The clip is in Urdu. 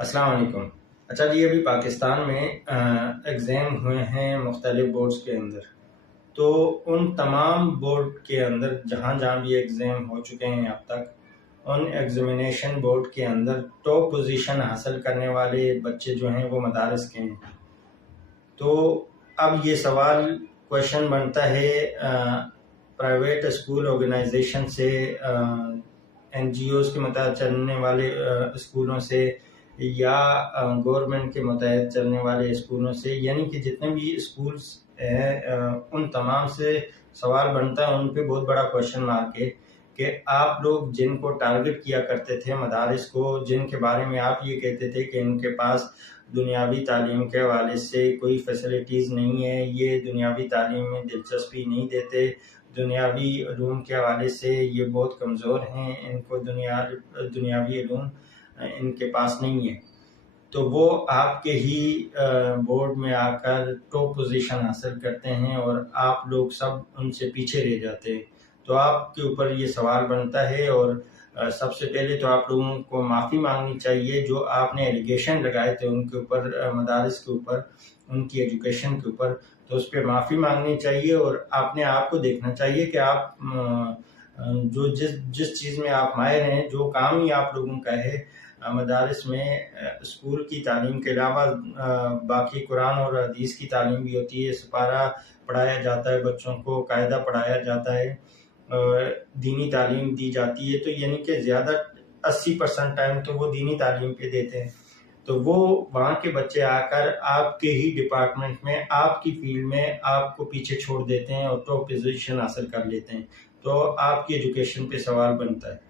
السلام علیکم۔ اچھا جی، ابھی پاکستان میں ایگزام ہوئے ہیں مختلف بورڈز کے اندر، تو ان تمام بورڈ کے اندر جہاں بھی ایگزام ہو چکے ہیں اب تک، ان ایگزامینیشن بورڈ کے اندر ٹاپ پوزیشن حاصل کرنے والے بچے جو ہیں وہ مدارس کے ہیں۔ تو اب یہ کویشچن بنتا ہے پرائیویٹ اسکول آرگنائزیشن سے، این جی اوز کے متحد چلنے والے اسکولوں سے یا گورنمنٹ کے متحد چلنے والے اسکولوں سے، یعنی کہ جتنے بھی اسکولز ہیں ان تمام سے سوال بنتا ہے، ان پہ بہت بڑا کویشچن مارک ہے کہ آپ لوگ جن کو ٹارگٹ کیا کرتے تھے، مدارس کو جن کے بارے میں آپ یہ کہتے تھے کہ ان کے پاس دنیاوی تعلیم کے حوالے سے کوئی فیسلٹیز نہیں ہے، یہ دنیاوی تعلیم میں دلچسپی نہیں دیتے، دنیاوی علوم کے حوالے سے یہ بہت کمزور ہیں، ان کو دنیاوی علوم ان کے پاس نہیں ہے، تو وہ آپ کے ہی بورڈ میں آ کر ٹاپ پوزیشن حاصل کرتے ہیں اور آپ لوگ سب ان سے پیچھے رہ جاتے ہیں۔ تو آپ کے اوپر یہ سوال بنتا ہے، اور سب سے پہلے تو آپ لوگوں کو معافی مانگنی چاہیے جو آپ نے ایلیگیشن لگائے تھے ان کے اوپر، مدارس کے اوپر، ان کی ایجوکیشن کے اوپر، تو اس پہ معافی مانگنی چاہیے، اور اپنے آپ کو دیکھنا چاہیے کہ آپ جو جس چیز میں آپ ماہر ہیں، جو کام ہی آپ لوگوں کا ہے مدارس میں اسکول کی تعلیم کے علاوہ باقی قرآن اور حدیث کی تعلیم بھی ہوتی ہے، سپارہ پڑھایا جاتا ہے، بچوں کو قاعدہ پڑھایا جاتا ہے، دینی تعلیم دی جاتی ہے، تو یعنی کہ زیادہ 80% ٹائم تو وہ دینی تعلیم پہ دیتے ہیں، تو وہ وہاں کے بچے آ کر آپ کے ہی ڈپارٹمنٹ میں، آپ کی فیلڈ میں آپ کو پیچھے چھوڑ دیتے ہیں اور ٹاپ پوزیشن حاصل کر لیتے ہیں، تو آپ کی ایجوکیشن پہ سوال بنتا ہے۔